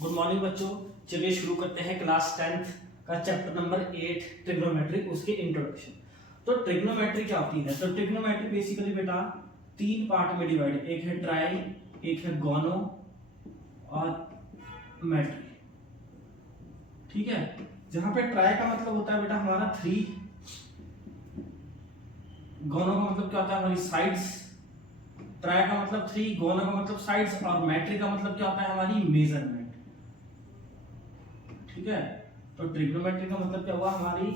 Good morning बच्चों। चलिए शुरू करते हैं क्लास 10th का चैप्टर नंबर 8 ट्रिग्नोमेट्री, उसके इंट्रोडक्शन। तो ट्रिग्नोमेट्री क्या होती है? तो ट्रिग्नोमेट्री बेसिकली बेटा तीन पार्ट में डिवाइड है, एक है ट्राई, एक है गोनो और मेट्री। ठीक है, जहां पे ट्राई का मतलब होता है बेटा हमारा 3, गोनो का मतलब क्या होता है हमारी साइड्स, ट्राई का मतलब 3, गोनो का मतलब साइड्स और मेट्री का मतलब क्या होता है हमारी मेजरमेंट। ठीक है, तो ट्रिग्नोमेट्री का मतलब क्या हुआ हमारी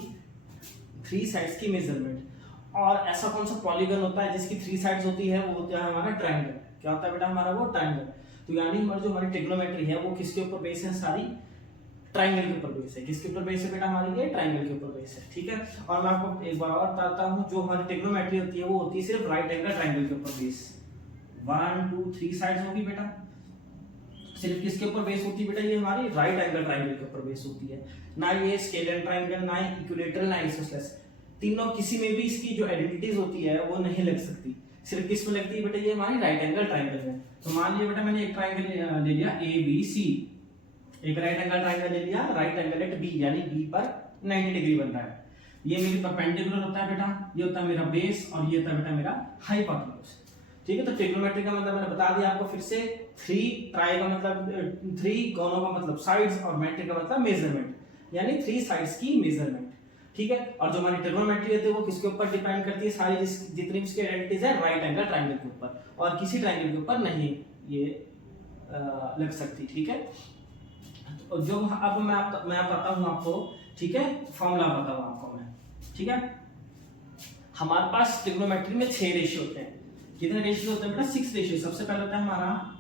3 साइड्स की मेजरमेंट। और ऐसा कौन सा पॉलीगन होता है जिसकी 3 साइड्स होती है? वो होता है हमारा ट्रायंगल। क्या होता है बेटा हमारा? वो ट्रायंगल। तो यानी हमारी जो हमारी ट्रिग्नोमेट्री है वो किसके ऊपर बेस है? सारी ट्रायंगल के ऊपर बेस है। किसके ऊपर बेस है बेटा हमारी? ये ट्रायंगल के ऊपर बेस है। ठीक है, और मैं आपको एक बार और बताता हूँ, जो हमारी ट्रिग्नोमेट्री होती है वो होती है सिर्फ राइट एंगल ट्रायंगल के ऊपर बेस। 1 2 3 साइड्स होगी बेटा, सिर्फ किसके ऊपर बेस होती है बेटा? ये हमारी राइट एंगल ट्रायंगल के ऊपर बेस होती है। ना ये स्केलर ट्रायंगल, ना इक्विलेटरल, ना आइसोसेलेस, तीनों किसी में भी इसकी जो आइडेंटिटीज होती है वो नहीं लग सकती। सिर्फ किस में लगती है बेटा? ये हमारी राइट एंगल ट्रायंगल में। तो मान लिया बेटा मैंने एक ट्रायंगल ले लिया ए बी सी, एक राइट एंगल ट्रायंगल ले लिया, राइट एंगल एट बी, यानी बी पर 90 डिग्री बन रहा है। ये मेरी परपेंडिकुलर होता है बेटा, ये होता है मेरा बेस और ये होता है बेटा मेरा हाइपोटेन्यूज। ठीक है, तो ट्रिग्नोमेट्री का मतलब मैंने बता दिया आपको फिर से। 3 ट्राई का मतलब 3, गोनो का मतलब साइड्स और मेट्री का मतलब मेजरमेंट, यानी 3 साइड्स की मेजरमेंट। ठीक है, और जो हमारी ट्रिग्नोमेट्री होती है वो किसके ऊपर डिपेंड करती है? सारी जितनी इसकी आइडेंटिटीज है राइट एंगल ट्रायंगल के ऊपर, और किसी ट्रायंगल के ऊपर नहीं ये लग सकती। ठीक है, तो जो अब मैं बताता हूं आपको। ठीक है, फॉर्मूला बताऊं आपको मैं। ठीक है, हमारे पास ट्रिग्नोमेट्री में 6 रेशियो होते हैं। कितने रेशियो होते हैं बेटा? 6 रेशियो। सबसे पहले होता है हमारा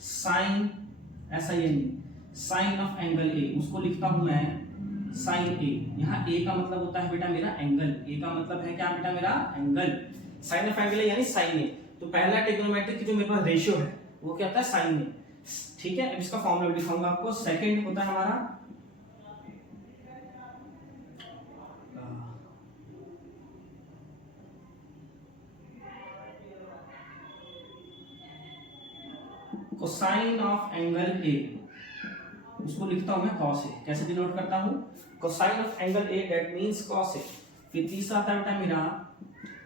sine, SIN, sine of angle A, उसको लिखता हूं मैं साइन ए। यहाँ ए का मतलब होता है बेटा मेरा एंगल, ए का मतलब है क्या बेटा? मेरा एंगल। साइन ऑफ एंगल है यानी साइन ए। तो पहला ट्रिग्नोमेट्री की जो मेरे पास रेशियो है वो क्या होता है? साइन ए। ठीक है, अब इसका फॉर्मूला दिखाऊंगा आपको। सेकंड होता है हमारा कोसाइन ऑफ एंगल ए, उसको लिखता हूं मैं कॉस ए। कैसे डिनोट करता हूं? Cosine of angle A, that means cos A. फिर तीसरा आता है बेटा मेरा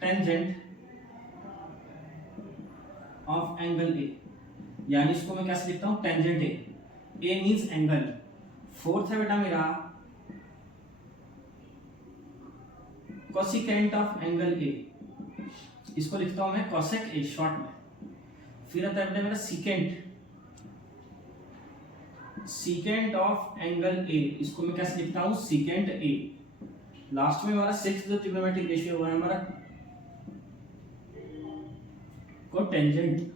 टेंजेंट ऑफ एंगल ए, यानी इसको मैं कैसे लिखता हूं? टेंजेंट ए, ए मींस एंगल। फोर्थ है बेटा मेरा कोसिकेंट ऑफ एंगल ए, इसको लिखता हूं मैं कोसेक ए शॉर्ट में। फिर आता है बेटा मेरा सीकेंट, सीकेंट ऑफ एंगल ए, इसको मैं कैसे लिखता हूं? Secant A. लास्ट में हमारा 6th जो ट्रिग्नोमेट्रिक रेशियो हुआ है हमारा cotangent,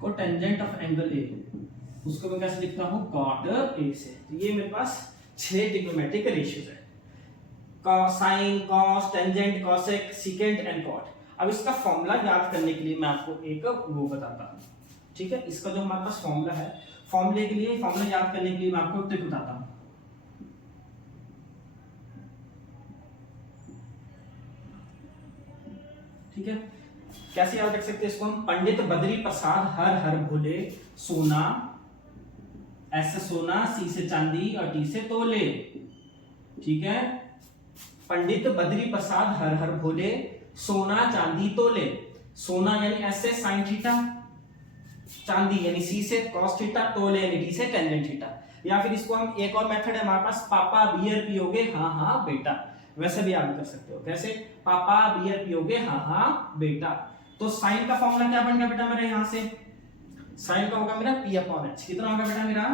cotangent of angle A, उसको मैं कैसे लिखता हूं? कॉट ए से। तो ये मेरे पास 6 ट्रिग्नोमेट्रिक रेशियोज है, sine, cos, tangent, cosec, secant and cot. अब इसका फॉर्मूला याद करने के लिए मैं आपको एक वो बताता हूं। ठीक है, इसका जो हमारे पास फॉर्मूला है, फॉर्मूले के लिए, फॉर्मूला याद करने के लिए मैं आपको एक ट्रिक बताता हूं। ठीक है, कैसे याद रख सकते हैं इसको हम? पंडित बद्री प्रसाद हर हर भोले, सोना, S से सोना, C से चांदी और T से तोले। ठीक है, पंडित बद्री प्रसाद हर हर भोले, सोना चांदी तोले। सोना यानी S से साइन थीटा, चांदी यानी C से कॉस थीटा, तोले यानी D से टेंजेंट थीटा। या फिर इसको हम, एक और मेथड है हमारे पास, पापा बियर पियोगे? हाँ हाँ बेटा। वैसे भी याद कर सकते हो। कैसे? पापा बियर पियोगे? हाँ हाँ बेटा। तो साइन का फॉर्मूला क्या बन गया बेटा मेरा? यहां से साइन का होगा मेरा P अपॉन H। कितना होगा बेटा मेरा?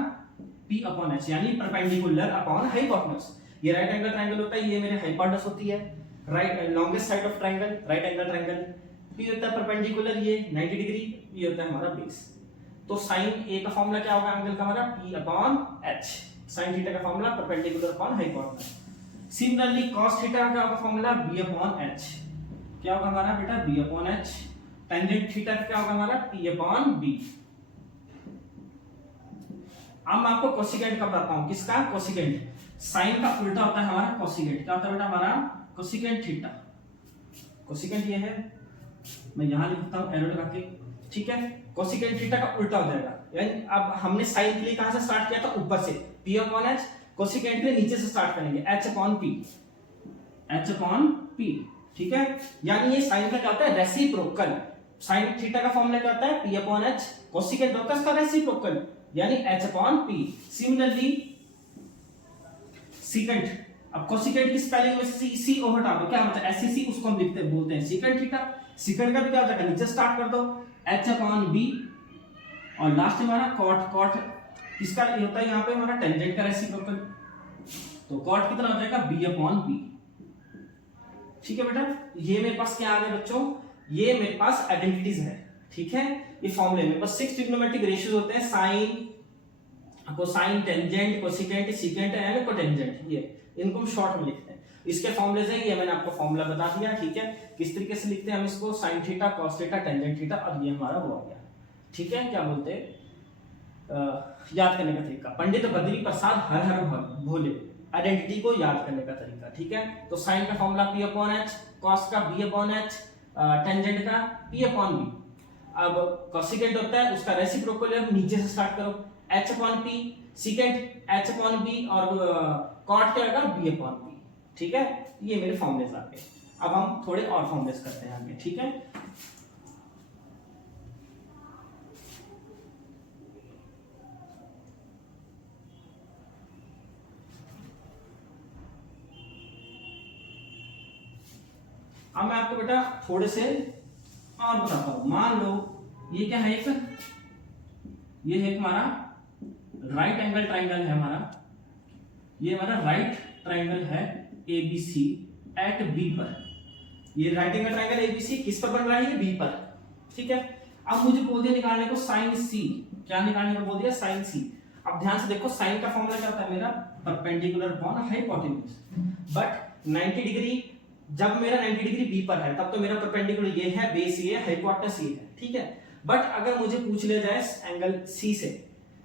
P अपॉन H, यानी परपेंडिकुलर अपॉन हाइपोटेन्यूज। ये राइट एंगल ट्रायंगल होता है, ये मेरे हाइपोटेन्यूज होती है, right longest side of triangle, right angle triangle. P होता है परपेंडिकुलर, ये 90 डिग्री, ये होता है हमारा बेस। तो साइन ए का फॉर्मूला क्या होगा एंगल का हमारा? P upon H। Sine theta का formula perpendicular upon hypotenuse. Similarly cos theta का क्या होगा फॉर्मूला? B upon H। क्या होगा हमारा बेटा? B upon H। Tangent theta क्या होगा हमारा? P upon B। अब मैं आपको कोसिकेंट का बताता हूं। किसका? कोसिकेंट। साइन का उल्टा होता है हमारा कोसिकेंट। क्या होता है बेटा हमारा? Cosecant theta. कोसिकेंट ये है, मैं यहां लिखता हूं एरो लगा के, ठीक है। कोसिकेंट थीटा का उल्टा हो जाएगा, यानी अब हमने साइन के लिए कहां से स्टार्ट किया था, ऊपर से p अपॉन h, कोसिकेंट के लिए नीचे से स्टार्ट करेंगे h अपॉन p, ठीक है। यानी ये साइन का क्या होता है, रेसिप्रोकल। साइन थीटा का फॉर्मूला क्या होता है, p अपॉन h, कोसिकेंट होता है इसका रेसिप्रोकल यानी h upon p। Similarly secant, अब कोसिकेंट की स्पेलिंग में से सी ओ हटा दो, क्या मतलब एससीसी, उसको हम लिखते बोलते हैं सीकेंट थीटा। सीकेंट का भी क्या हो जाएगा, नीचे स्टार्ट कर दो h अपॉन b, और लास्ट में हमारा कॉट किसका ये होता है यहाँ पे हमारा टेंजेंट का रेसिप्रोकल, तो कॉट कितना हो जाएगा b अपॉन p। ठीक है बेटा, ये मेरे पास क्या आ गया बच्चों, ये मेरे पास आइडेंटिटीज है, ठीक है। ये फॉर्मूले में बस 6 ट्रिग्नोमेट्रिक रेशियोज होते हैं, sine, cosine, tangent, cosecant, secant and cotangent, ये इनको हम शॉर्ट में लिखते हैं। इसके फॉर्मूलेज हैं, ये मैंने आपको फॉर्मूला बता दिया, ठीक है। किस तरीके से लिखते हैं हम इसको, sine theta, cos theta, tangent theta, और ये हमारा वो आ गया, ठीक है। क्या बोलते हैं याद करने का तरीका, पंडित बद्री प्रसाद हर हर भोले, आइडेंटिटी को याद करने का तरीका, ठीक है। तो साइन का formula p upon h, cos का b अपॉन h, टेंजेंट का p अपॉन b। अब कोसिकेंट होता है उसका रेसिप्रोकल नीचे से स्टार्ट करो, h upon p, secant h upon b, और कॉट क्या होगा b अपॉन p, ठीक है। ये मेरे फॉर्मूलेज आ गए। अब हम थोड़े और फॉर्मूलेज करते हैं आगे, ठीक है। अब मैं आपको बेटा थोड़े से और बताता हूं। मान लो ये क्या है, ये है हमारा राइट एंगल ट्राइंगल है हमारा, ये हमारा राइट ट्राइंगल है ABC एट B पर। ये राइट एंगल ट्राइंगल ABC किस पर बन रहा है, ये B पर, ठीक है। अब मुझे बोल दिया निकालने को साइन C, क्या निकालने को बोल दिया, साइन C। अब ध्यान से देखो, साइन का फॉर्मूला क्या होता है मेरा, perpendicular upon hypotenuse. But 90 degree, जब मेरा 90 डिग्री बी पर है तब तो मेरा परपेंडिकुलर ये है, बेस ये है, हाइपोटेनस ये है, ठीक है। बट अगर मुझे पूछ लिया जाए एंगल सी से,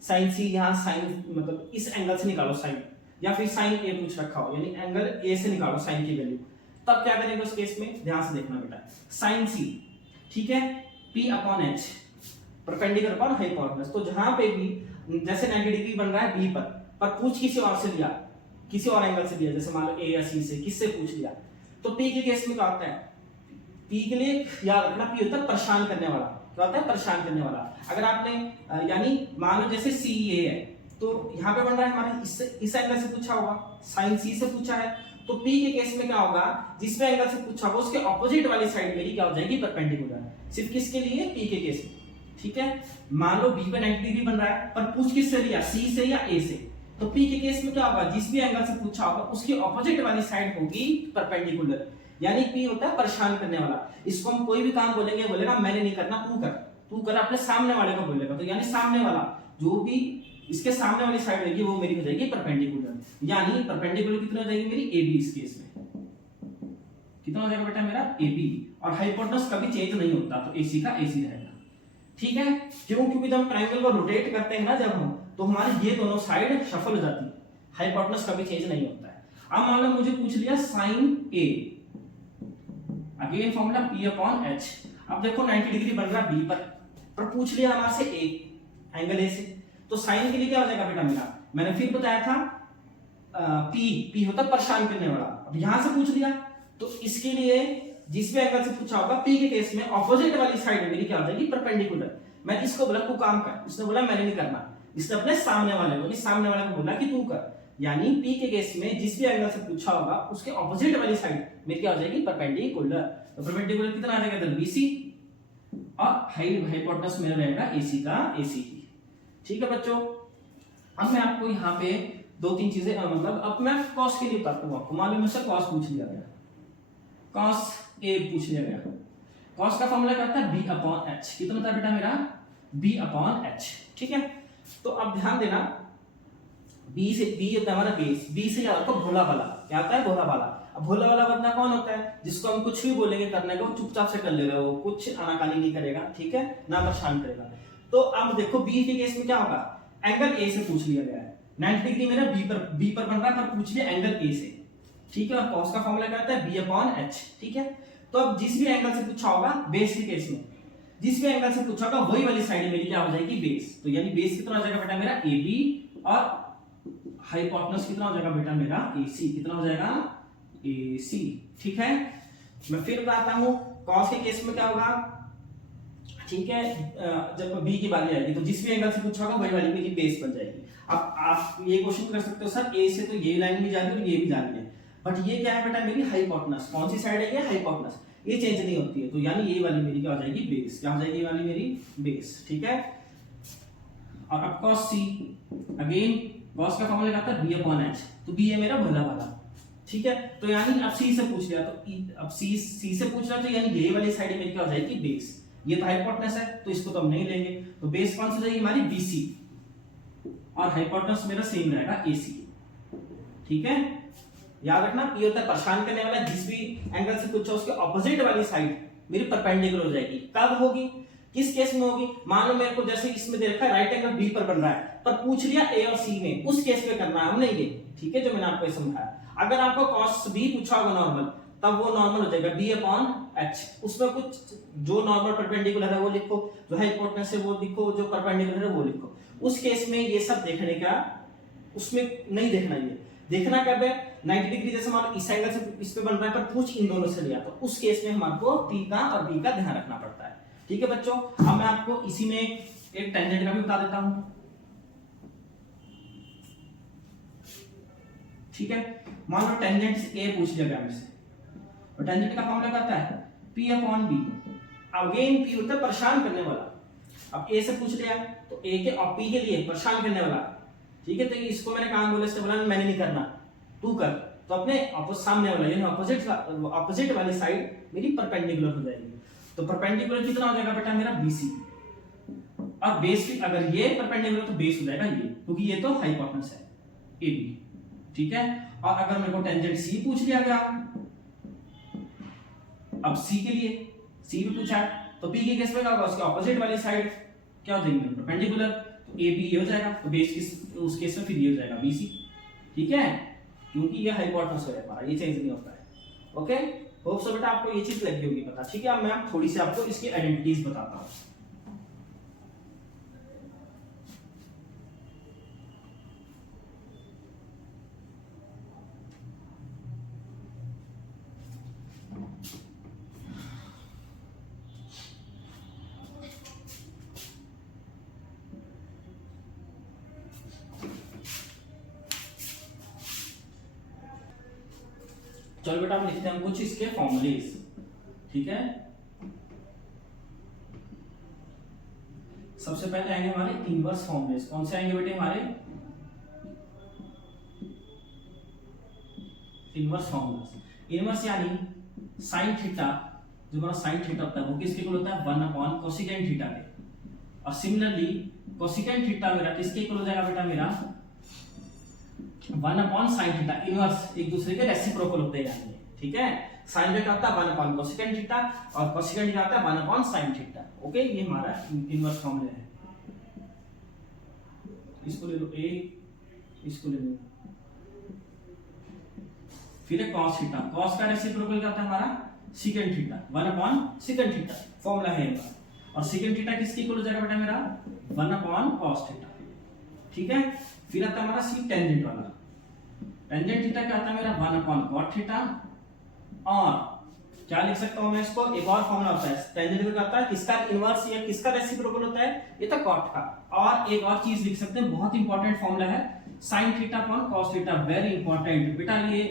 साइन सी, यहाँ साइन मतलब इस एंगल से निकालो साइन, या फिर साइन ए पूछ रखा हो, यानी एंगल ए से निकालो साइन की वैल्यू, तब क्या करेंगे उस केस में, ध्यान से देखना बेटा। साइन सी, ठीक है, p upon h, perpendicular upon hypotenuse. तो जहां पे भी जैसे 90 डिग्री बन रहा है बी पर पूछ किसी और से लिया, किसी और एंगल से लिया, जैसे मान लो ए या सी से, किससे पूछ लिया, तो P के केस में क्या होता है, P के लिए याद रखना, P होता है परेशान करने वाला। क्या होता है, परेशान करने वाला। अगर आपने यानी मान लो जैसे CA है, तो यहाँ पे बन रहा है हमारे इस एंगल से पूछा होगा, साइन C से पूछा है, तो P के केस में क्या होगा, जिस भी एंगल से पूछा होगा उसके ऑपोजिट वाली साइड मेरी क्या हो जाएगी, परपेंडिकुलर। सिर्फ किसके लिए, P के केस में, ठीक है। मान लो B पे 90 डिग्री बन रहा है, पर पूछ किससे लिया, C से या A से, तो P के केस में क्या होगा, जिस भी एंगल से पूछा होगा उसकी ऑपोजिट वाली साइड होगी परपेंडिकुलर, यानी P होता है परेशान करने वाला। इसको हम कोई भी काम बोलेंगे, बोलेगा मैंने नहीं करना, तू कर, अपने सामने वाले को बोलेगा, तो यानी सामने वाला जो भी इसके सामने वाली साइड होगी वो मेरी हो जाएगी परपेंडिकुलर, यानी परपेंडिकुलर कितना हो जाएगी मेरी, AB। इस केस में कितना हो जाएगा बेटा मेरा, AB, और हाइपोटेनस कभी चेंज नहीं होता, तो AC का AC रहेगा, ठीक है। क्यों, क्योंकि जब हम ट्रायंगल को रोटेट करते हैं ना जब हम, तो हमारी ये दोनों साइड शफल हो जाती है, हाइपोटेनस कभी चेंज नहीं होता है। अब मान लो मुझे पूछ लिया sine A, again formula P upon H। अब देखो 90 डिग्री बन रहा B पर पूछ लिया हमारे से A, एंगल A से, तो साइन के लिए क्या हो जाएगा बेटा मेरा, मैंने फिर बताया था P होता परेशान करने वाला। अब यहां से पूछ लिया, तो इसके लिए जिस भी एंगल से पूछा होगा P के केस में ऑपोजिट वाली साइड मेरी क्या हो जाएगी, परपेंडिकुलर। मैं इसको बोला तू काम कर, उसने बोला मैंने नहीं करना, इसने अपने सामने वाले को बोला कि तू कर, यानी P के केस में जिस भी एंगल से पूछा होगा उसके ऑपोजिट वाली साइड मेरी क्या हो जाएगी, परपेंडिकुलर। तो परपेंडिकुलर कितना आ जाएगा इधर, BC, और हाइपोटेनस मेरा रहेगा AC का AC ही, ठीक है बच्चों। अब मैं आपको यहाँ पे दो तीन चीजें मतलब अब मैं कॉस के लिए बताता हूँ आपको। मान लो मुझसे कॉस पूछ लिया गया, कॉस A पूछ लिया गया, कॉस का फॉर्मूला क्या होता है, B अपॉन H। कितना होता है बेटा मेरा, B अपॉन H, ठीक है। तो अब ध्यान देना, B होता है हमारा बेस, B से क्या होता है भोला वाला, क्या होता है भोला वाला। अब भोला वाला बंदा कौन होता है, जिसको हम कुछ भी बोलेंगे करने को चुपचाप से कर लेगा, वो कुछ आनाकानी नहीं करेगा, ठीक है, ना परेशान करेगा। तो अब देखो B के केस में क्या होगा, एंगल A से पूछ लिया गया है, 90 डिग्री मेरा B पर बन रहा है, पर पूछ लिया एंगल A से, ठीक है। और कॉस का फॉर्मूला क्या होता है, B अपॉन H, ठीक है। तो अब जिस भी एंगल से पूछा होगा बेस के केस में, जिस भी एंगल से पूछा होगा वही वाली साइड मेरी क्या हो जाएगी, बेस। तो यानी बेस कितना हो जाएगा बेटा मेरा AB, और हाइपोटेनस कितना हो जाएगा बेटा मेरा AC, कितना हो जाएगा AC। ठीक है, मैं फिर बताता हूं कॉस के केस में क्या होगा। ठीक है, जब बी की बारी आएगी तो जिस भी एंगल से पूछा होगा वही वाली मेरी बेस बन जाएगी। अब आप ये क्वेश्चन कर सकते हो सर ए से तो ये लाइन भी जा रही है और ये भी जा रही है, बट ये क्या है बेटा मेरी हाइपोटेनस, कौन सी साइड है ये, हाइपोटेनस, ये चेंज नहीं होती है, तो यानी ये वाली मेरी क्या हो जाएगी, बेस। क्या हो जाएगी ये वाली मेरी बेस। ठीक है, और अब cos c, अगेन cos का फॉर्मूला क्या होता है b/h, तो b है मेरा भला वाला। ठीक है, तो यानी अब c से पूछ लिया, तो अब c से पूछ रहा, तो यानी ये वाली साइड मेरी क्या हो जाएगी, बेस। ये तो हाइपोटेनस है तो इसको तो हम नहीं लेंगे, तो बेस कौन सी जाएगी हमारी, BC, और हाइपोटेनस मेरा सेम रहेगा AC। ठीक है, याद रखना P होता है परेशान करने वाला, जिस भी एंगल से पूछा उसके ऑपोजिट वाली साइड मेरी परपेंडिकुलर हो जाएगी। कब होगी, किस केस में होगी, मान लो मेरे को जैसे इसमें दे रखा है राइट एंगल B पर बन रहा है, पर पूछ लिया A और C में, उस केस में करना है हमने ये। ठीक है, जो मैंने आपको समझाया। अगर आपको cos B पूछा होगा नॉर्मल, तब वो नॉर्मल हो जाएगा B/h, उसमें कुछ जो नॉर्मल परपेंडिकुलर है वो लिखो, जो हाइपोटेनस है वो लिखो, जो परपेंडिकुलर है वो लिखो। उस केस में ये सब देखने का उसमें नहीं देखना, ये देखना कब है, 90 डिग्री जैसे मान लो इस एंगल से इस पे बन रहा है पर पूछ इन दोनों से लिया, तो उस केस में हमको P का और B का ध्यान रखना पड़ता है। ठीक है बच्चों, अब मैं आपको इसी में एक टेंजेंट का भी बता देता हूं। ठीक है, मान लो टेंजेंट A पूछ लिया गया मुझसे, और टेंजेंट का फॉर्मूला क्या होता है, P/B। अगेन P होता है परेशान करने वाला। अब A से पूछ लिया तो A के और P के लिए परेशान करने वाला। ठीक है, तो इसको मैंने काम बोला, इससे बोला मैंने नहीं करना, तू कर, तो अपने सामने वाला यानी ऑपोजिट वाली साइड मेरी परपेंडिकुलर हो जाएगी। तो परपेंडिकुलर कितना हो जाएगा बेटा मेरा, BC, और बेस की अगर ये परपेंडिकुलर तो बेस हो जाएगा ये, क्योंकि ये तो हाइपोटेनस है AB। ठीक है, और अगर मेरे को टेंजेंट C पूछ लिया गया, अब C के लिए C भी पूछा है, तो P के केस में क्या होगा, उसके ऑपोजिट वाली साइड क्या हो जाएगी, परपेंडिकुलर, तो AB ये हो जाएगा, तो बेस किस उस केस में फिर ये हो जाएगा BC। ठीक है, क्योंकि ये हाइपोटेनस है हमारा, ये चेंज नहीं होता है। ओके, होप सो बेटा आपको ये चीज लगी होगी पता। ठीक है, अब मैं थोड़ी सी आपको इसकी आइडेंटिटीज बताता हूं। चलो बेटा हम लिखते हैं कुछ इसके फॉर्मूलेज। ठीक है, सबसे पहले आएंगे हमारे इनवर्स फॉर्मूलेज। कौन से आएंगे बेटे हमारे इनवर्स फॉर्मूलाज। इनवर्स यानी साइन थीटा, जो हमारा साइन थीटा होता है वो किसके इक्वल होता है, 1 कोसेकेंट थीटा के। और सिमिलरली कोसेकेंट थीटा मेरा किसके इक्वल हो जाएगा बेटा मेरा 1 साइन थीटा। इनवर्स एक दूसरे के रेसिप्रोकल होते हैं यानी। ठीक है, साइन थीटा होता है 1 कोसेकेंट थीटा और कोसेकेंट थीटा होता है 1 साइन थीटा। ओके, ये हमारा इनवर्स फॉर्मूला है। इसको ले लो a, इसको ले लो, फिर है cos थीटा। cos का रेसिप्रोकल क्या होता है हमारा second theta, 1 second theta formula है इनका। और सेकंड थीटा किसके इक्वल हो जाएगा बेटा मेरा 1 cos थीटा। ठीक है, फिर आता है हमारा सी टेंजेंट वाला। टेंजेंट थीटा क्या आता है मेरा 1 cot थीटा। और क्या लिख सकता हूं मैं इसको, एक और फॉर्मूला होता है टेंजेंट का, आता है किसका इनवर्स या किसका रेसिप्रोकल होता है, ये तो cot का। और एक और चीज लिख सकते हैं, बहुत इंपॉर्टेंट फॉर्मूला है sin theta upon cos theta, very important बेटा। ये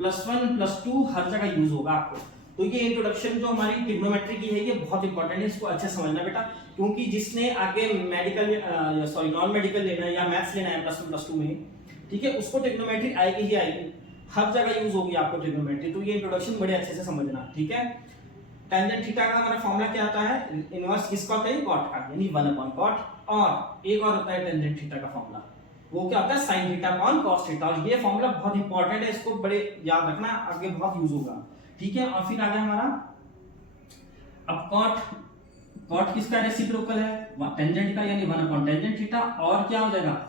+1 +2 हर जगह यूज होगा आपको। तो ये इंट्रोडक्शन जो हमारी ट्रिग्नोमेट्री की है ये बहुत इंपॉर्टेंट है, इसको अच्छे समझना बेटा, क्योंकि जिसने आगे मेडिकल सॉरी नॉन मेडिकल लेना है या मैथ्स लेना है +1 +2 में, ठीक है, उसको ट्रिग्नोमेट्री आएगी ही आएगी, हर जगह यूज होगी आपको ट्रिग्नोमेट्री। तो ये इंट्रोडक्शन बड़े अच्छे से समझना। ठीक है, टेंजेंट थीटा का हमारा फॉर्मूला क्या आता है, इनवर्स किसका होता है cot का, यानी 1 cot। और एक और होता है टेंजेंट थीटा का फॉर्मूला, वो क्या होता है sin theta upon cos theta. और ये फॉर्मूला बहुत इंपॉर्टेंट है, इसको बड़े याद रखना, आगे बहुत यूज होगा। ठीक है, और फिर आ गया हमारा अब cot किसका रेसिप्रोकल है टेंजेंट का, यानी 1 टेंजेंट थीटा। और क्या हो जाएगा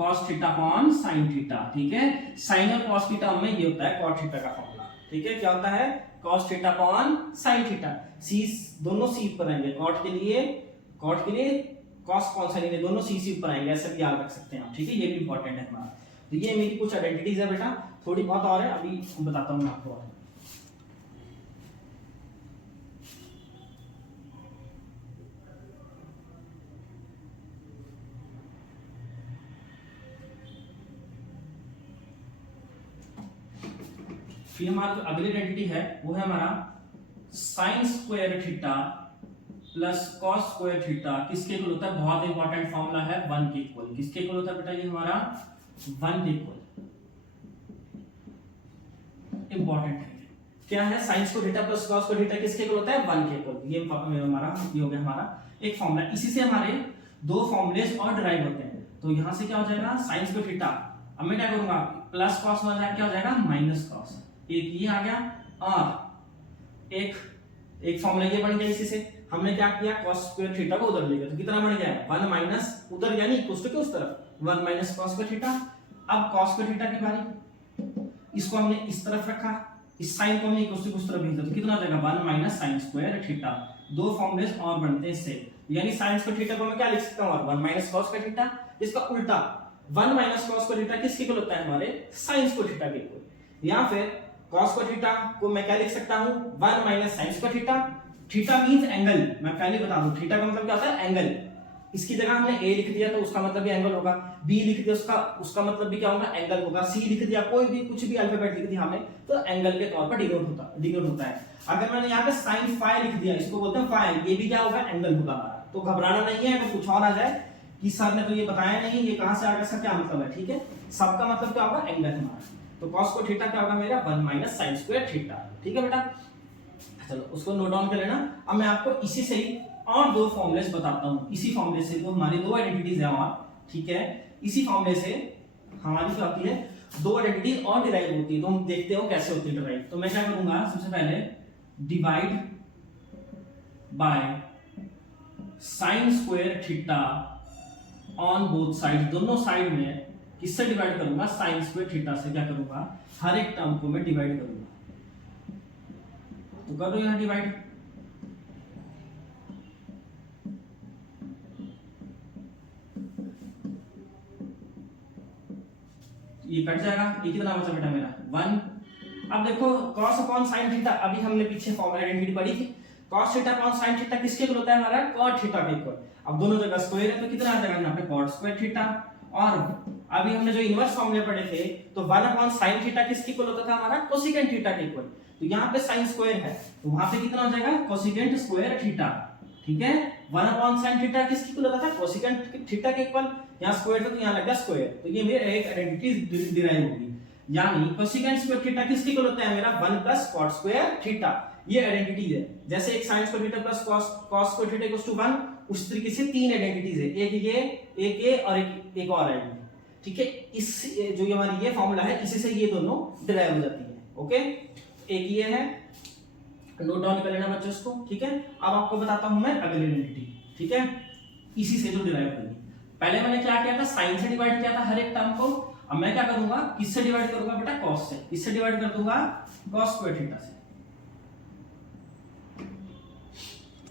cos theta upon sin theta. ठीक है, sin और cos थीटा में ये होता है cot थीटा का फॉर्मूला। ठीक है, क्या होता है cos theta upon sin theta. c दोनों c पर आएंगे, cot के लिए cos कौन सा लेंगे, दोनों c ऊपर आएंगे, ऐसा भी याद रख सकते हैं आप, ठीक है। ये भी इंपॉर्टेंट है हमारा। तो ये मेरी कुछ आइडेंटिटीज है बेटा, थोड़ी बहुत और है, अभी बताता हूँ मैं आपको। फिर हमारा जो अगली आइडेंटिटी है वो है हमारा sine square theta plus cos square theta किसके इक्वल होता है, बहुत इंपॉर्टेंट फॉर्मूला है, 1 के इक्वल। किसके इक्वल होता है बेटा, ये हमारा 1 के इक्वल इंपॉर्टेंट है। क्या है, sine square theta plus cos square theta किसके इक्वल होता है, 1 के इक्वल। ये हमारा ये हो गया हमारा एक फॉर्मूला। इसी से हमारे दो फॉर्मूलेस और डिराइव होते हैं। तो यहां से क्या हो जाएगा, साइन स्क्वायर थीटा, अब मैं क्या करूंगा, प्लस कॉस में क्या हो जाएगा, माइनस कॉस। एक ये आ गया और एक फॉर्मूला ये बन गया। इसी से हमने क्या किया, cos स्क्वायर थीटा को उधर ले गया, तो कितना बन गया, 1 माइनस उधर यानी इक्वल टू उस तरफ 1 माइनस cos स्क्वायर थीटा। अब cos स्क्वायर थीटा की बारी, इसको हमने इस तरफ रखा, इस साइन को हमने इक्वल टू उस तरफ भेज दिया, तो कितना हो जाएगा 1 माइनस sin स्क्वायर थीटा। दो फॉर्मूलेस और बनते हैं इससे, यानी sin स्क्वायर थीटा को मैं क्या लिख सकता हूं, 1 माइनस cos स्क्वायर थीटा। इसका उल्टा 1 माइनस cos स्क्वायर थीटा किसके इक्वल होता है, हमारे sin स्क्वायर थीटा के इक्वल। या फिर cos स्क्वायर थीटा को मैं क्या लिख सकता हूं, 1 minus sin square theta. Theta means angle, मैं पहले बता दूं थीटा का मतलब क्या होता है, एंगल। इसकी जगह हमने a लिख दिया तो उसका मतलब भी एंगल होगा, b लिख दिया उसका मतलब भी क्या होगा, एंगल होगा, c लिख दिया, कोई भी कुछ भी अल्फाबेट लिख दिया हमने तो एंगल के तौर पर डिनोट होता है। अगर मैंने यहाँ पे sin phi लिख दिया, इसको बोलते हैं phi, ये भी क्या होगा, एंगल होगा हमारा। तो घबराना नहीं है अगर कुछ और आ जाए कि सर ने तो ये बताया नहीं, ये कहां से आ गया, इसका क्या मतलब है, ठीक है। सबका मतलब क्या होगा, एंगल हमारा। तो cos स्क्वायर थीटा क्या होगा मेरा, 1 माइनस sin स्क्वायर थीटा, ठीक है बेटा। चलो उसको नोट डाउन कर लेना। अब मैं आपको इसी से ही और दो फॉर्मूलेस बताता हूं, इसी फॉर्मूले से, जो हमारी दो आइडेंटिटीज है और, ठीक है, इसी फॉर्मूले से हमारी क्या होती है, दो आइडेंटिटी और डिराइव होती है। तो हम देखते हो कैसे होती है डिराइव। तो मैं क्या करूंगा, सबसे पहले divide by sine square theta on both side, दोनों साइड में किससे डिवाइड करूंगा, साइन स्क्वायर थीटा से। क्या करूंगा, हर एक टर्म को मैं डिवाइड करूंगा। तो कर दो यहां डिवाइड, ये कट जाएगा, ये कितना बचा बेटा मेरा 1। अब देखो cos अपॉन sin थीटा, अभी हमने पीछे फॉर्मूला आइडेंटिटी पढ़ी थी, cos theta upon sin theta किसके इक्वल होता है, हमारा cot थीटा के इक्वल। अब दोनों जगह स्क्वायर है तो कितना आ जाएगा यहाँ पे cot स्क्वायर थीटा। और अभी हमने जो इनवर्स फॉर्मूले पढ़े थे तो 1 अपॉन sin थीटा किसके इक्वल होता था, हमारा कोसेकेंट थीटा के इक्वल। तो यहाँ पे sin स्क्वायर है तो वहां पे कितना हो जाएगा, कोसेकेंट स्क्वायर थीटा, ठीक है। 1 अपॉन sin थीटा किसके इक्वल होता था, कोसेकेंट थीटा के इक्वल। यहाँ स्क्वायर था तो यहाँ लगा स्क्वायर, तो ये मेरा एक आइडेंटिटी डिराइव होगी। यानी कोसेकेंट स्क्वायर थीटा किसके इक्वल होता है, मेरा 1 प्लस cot स्क्वायर थीटा। ये आइडेंटिटी है, जैसे एक sin square theta plus cos square theta equals to 1, उस तरीके से तीन आइडेंटिटीज है, एक ये और एक और आइडेंटिटी, ठीक है। इस जो ये हमारी ये फॉर्मूला है, इसी से ये दोनों डिराइव हो जाती है, ओके। एक ये है, नोट डाउन कर लेना बच्चों इसको, ठीक है। अब आपको बताता हूं मैं अगली आइडेंटिटी, ठीक है, इसी से जो डिराइव करेंगे। पहले मैंने क्या किया था, साइन से डिवाइड किया था हर एक टर्म को। अब मैं क्या करूंगा, किससे डिवाइड करूंगा बेटा, cos से। किससे डिवाइड कर दूंगा, cos स्क्वायर थीटा से।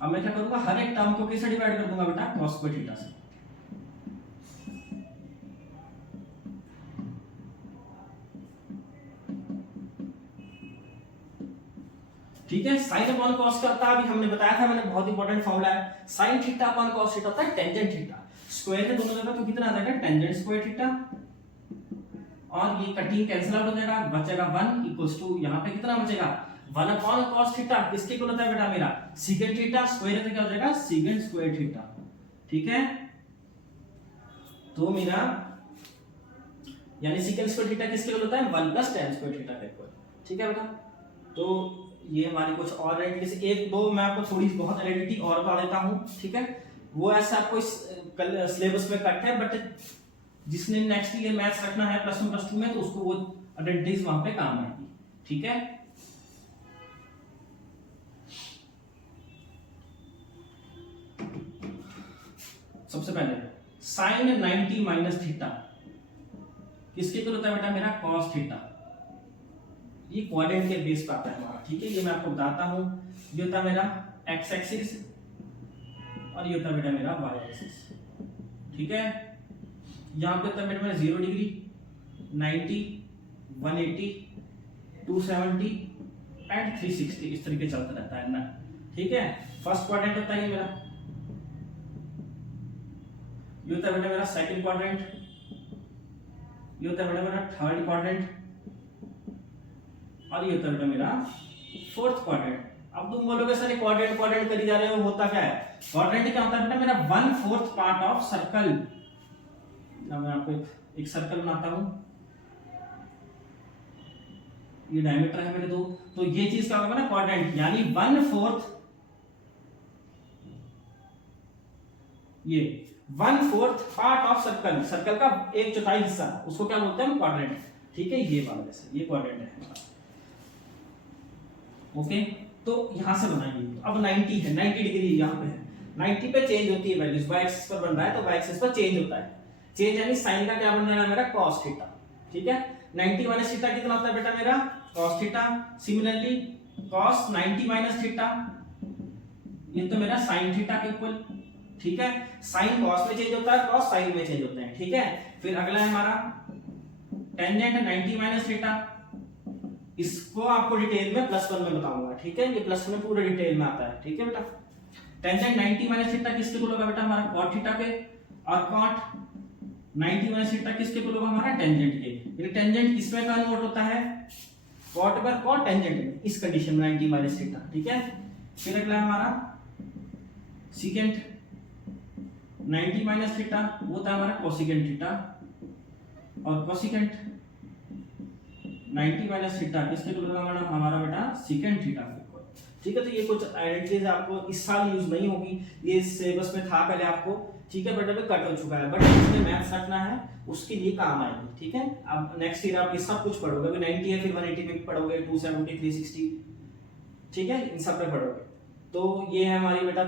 अब मैं क्या करूंगा, हर एक टर्म को किससे डिवाइड कर दूंगा बेटा, cos स्क्वायर थीटा से। ठीक है, साइन अपॉन cos करता है, अभी हमने बताया था, मैंने बहुत इंपॉर्टेंट फॉर्मूला है, sine theta upon cos theta होता है टेंजेंट थीटा। स्क्वायर है दोनों जगह तो कितना आ जाएगा, टेंजेंट स्क्वायर थीटा। और ये कटिंग कैंसिल आउट हो जाएगा, बचेगा 1 इक्वल्स टू, यहां पे कितना बचेगा, 1 अपॉन cos थीटा किसके इक्वल होता है बेटा, मेरा सेकंड थीटा। स्क्वायर है तो क्या हो जाएगा, सेकंड स्क्वायर थीटा, ठीक है। तो मेरा यानी सेकंड स्क्वायर थीटा किसके इक्वल होता है, 1 प्लस tan स्क्वायर थीटा के इक्वल, ठीक है बेटा। तो ये हमारी कुछ और आइडेंटिटी से एक दो मैं आपको थोड़ी बहुत आइडेंटिटी और बता देता हूं, ठीक है। वो ऐसा आपको इस सिलेबस में कट है, बट जिसने नेक्स्ट ईयर मैथ्स रखना है +1 +2 में, तो उसको वो आइडेंटिटीज वहां पे काम आएगी, ठीक है। सबसे पहले sin 90 माइनस थीटा किसके इक्वल होता है बेटा, मेरा cos थीटा। ये क्वाड्रेंट के बेस पर आता है हमारा, ठीक है। ये मैं आपको बताता हूँ, ये होता है मेरा एक्स एक्सिस और ये होता है बेटा मेरा वाई एक्सिस, ठीक है। यहाँ पे होता है बेटा मेरा 0 डिग्री, 90, 180, 270 एंड 360, इस तरीके चलता रहता है ना, ठीक है। फर्स्ट क्वाड्रेंट होता है ये मेरा, ये होता है बेटा मेरा सेकंड क्वाड्रेंट, ये होता है बेटा मेरा थर्ड क्वाड्रेंट और ये होता है बेटा मेरा फोर्थ क्वाड्रेंट। अब तुम बोलोगे सर क्वाड्रेंट क्वाड्रेंट करी जा रहे हो, होता क्या है? क्वाड्रेंट क्या होता है बेटा मेरा 1/4 पार्ट ऑफ सर्कल। मैं आपको एक सर्कल बनाता हूं, ये डायमीटर है मेरे दो, तो ये चीज क्या होगा ना क्वाड्रेंट, यानी 1/4, ये 1/4 पार्ट ऑफ सर्कल, सर्कल का 1/4 हिस्सा, उसको क्या बोलते हैं हम? क्वाड्रेंट, ठीक है। ये वाला जैसे ये क्वाड्रेंट है, ओके। तो यहां से बनाएंगे। अब 90 है, 90 डिग्री यहाँ पे है, 90 पे चेंज होती है वैल्यूज, वाई एक्सिस पर बन रहा है तो वाई एक्सिस पर चेंज होता है। चेंज यानी साइन का क्या बन जाना मेरा? cos थीटा, ठीक है। 90 माइनस थीटा कितना होता है बेटा मेरा? cos theta. Similarly cos 90 minus theta, ये तो मेरा sin थीटा के इक्वल, ठीक है। sin cos में चेंज होता है, cos sin में चेंज होते हैं, ठीक है। फिर अगला है हमारा टेंजेंट 90 माइनस थीटा, इसको आपको डिटेल में +1 में बताऊंगा, ठीक है। ये प्लस में पूरे डिटेल में आता है, ठीक है बेटा। टेंजेंट 90 माइनस थीटा किसके इक्वल होगा बेटा? हमारा cot थीटा के, और cot 90 माइनस थीटा किसके इक्वल होगा? हमारा टेंजेंट के। ये टेंजेंट किसमें कन्वर्ट होता है? cot पर cot टेंजेंट में, इस कंडीशन में 90 माइनस थीटा, ठीक है। फिर अगला हमारा सीकेंट 90 माइनस थीटा, वो था हमारा कोसिकेंट थीटा, और कोसिकेंट 90 माइनस थीटा किसके इक्वल होगा हमारा बेटा? सीकेंट थीटा के इक्वल, ठीक है। तो ये कुछ आइडेंटिटीज आपको इस साल यूज नहीं होगी, ये सिलेबस में था पहले आपको, ठीक है, बट अभी कट हो चुका है, बट इसमें मैथ्स रखना है, उसके लिए काम आएगी, ठीक है। अब नेक्स्ट ईयर आप ये सब कुछ पढ़ोगे, अभी 90 है, फिर 180 में पढ़ोगे, 270, 360, ठीक है, इन सब पे पढ़ोगे। तो ये है हमारी बेटा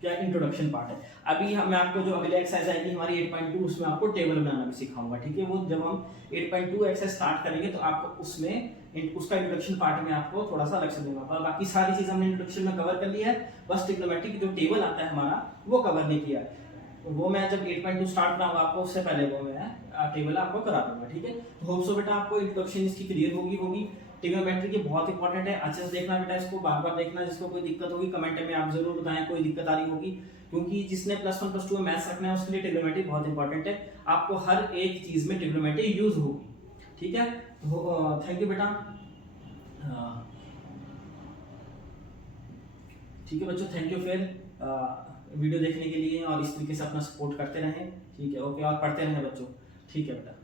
क्या इंट्रोडक्शन पार्ट है। अभी मैं आपको जो अगले एक्सरसाइज आएगी हमारी 8.2, उसमें आपको टेबल बनाना भी सिखाऊंगा, ठीक है। वो जब हम 8.2 एक्सरसाइज स्टार्ट करेंगे तो आपको उसमें उसका इंट्रोडक्शन पार्ट में आपको थोड़ा सा अलग से दूंगा, पर बाकी सारी चीज हमने इंट्रोडक्शन में कवर कर लिया है, बस ट्रिग्नोमेट्री जो टेबल आता है हमारा वो कवर नहीं किया है। वो मैं जब 8.2 स्टार्ट कराऊंगा आपको, उससे पहले वो मैं टेबल आपको करा दूंगा, ठीक है। तो होप सो बेटा आपको इंट्रोडक्शन इसकी क्लियर होगी। ट्रिग्नोमेट्री की बहुत इंपॉर्टेंट है, अच्छे से देखना बेटा, इसको बार बार देखना। जिसको कोई दिक्कत होगी कमेंट में आप जरूर बताएं, कोई दिक्कत आ रही होगी, क्योंकि जिसने +1 +2 में मैथ्स रखना है उसके लिए ट्रिग्नोमेट्री बहुत इंपॉर्टेंट है। आपको हर एक चीज में ट्रिग्नोमेट्री यूज होगी, ठीक है। थैंक यू बेटा, ठीक है बच्चों, थैंक यू फिर वीडियो देखने के लिए, और इस तरीके से अपना सपोर्ट करते रहें, ठीक है। ओके, और पढ़ते रहें बच्चों, ठीक है बेटा।